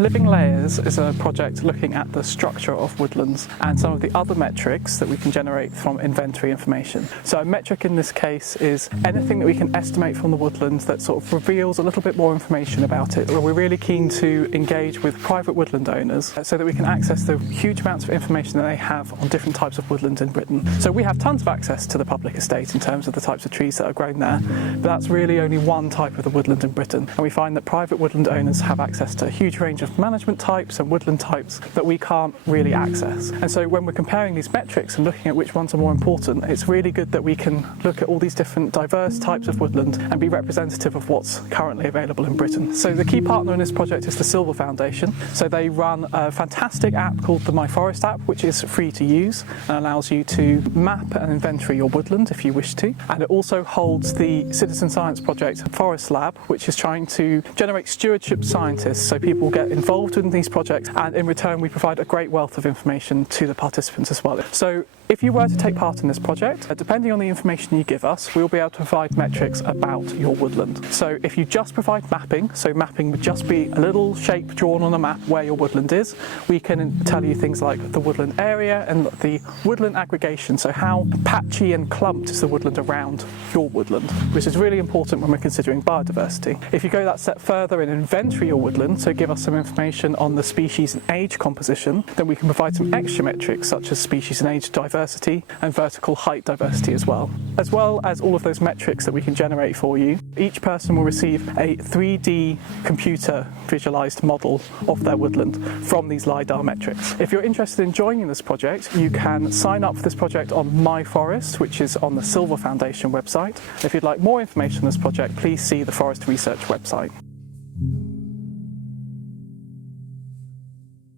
Living Layers is a project looking at the structure of woodlands and some of the other metrics that we can generate from inventory information. So a metric in this case is anything that we can estimate from the woodland that sort of reveals a little bit more information about it. We're really keen to engage with private woodland owners so that we can access the huge amounts of information that they have on different types of woodlands in Britain. So we have tons of access to the public estate in terms of the types of trees that are grown there, but that's really only one type of the woodland in Britain. And we find that private woodland owners have access to a huge range of management types and woodland types that we can't really access. And so when we're comparing these metrics and looking at which ones are more important, it's really good that we can look at all these different diverse types of woodland and be representative of what's currently available in Britain. So the key partner in this project is the Sylva Foundation. So they run a fantastic app called the myForest app, which is free to use and allows you to map and inventory your woodland if you wish to. And it also holds the citizen science project Forest Lab, which is trying to generate stewardship scientists so people get involved in these projects, and in return we provide a great wealth of information to the participants as well. So if you were to take part in this project, depending on the information you give us, we'll be able to provide metrics about your woodland. So if you just provide mapping, so mapping would just be a little shape drawn on a map where your woodland is, we can tell you things like the woodland area and the woodland aggregation, so how patchy and clumped is the woodland around your woodland, which is really important when we're considering biodiversity. If you go that step further and inventory your woodland, so give us some information on the species and age composition, then we can provide some extra metrics such as species and age diversity and vertical height diversity as well. As well as all of those metrics that we can generate for you, each person will receive a 3D computer visualized model of their woodland from these LiDAR metrics. If you're interested in joining this project, you can sign up for this project on myForest, which is on the Sylva Foundation website. If you'd like more information on this project, please see the Forest Research website.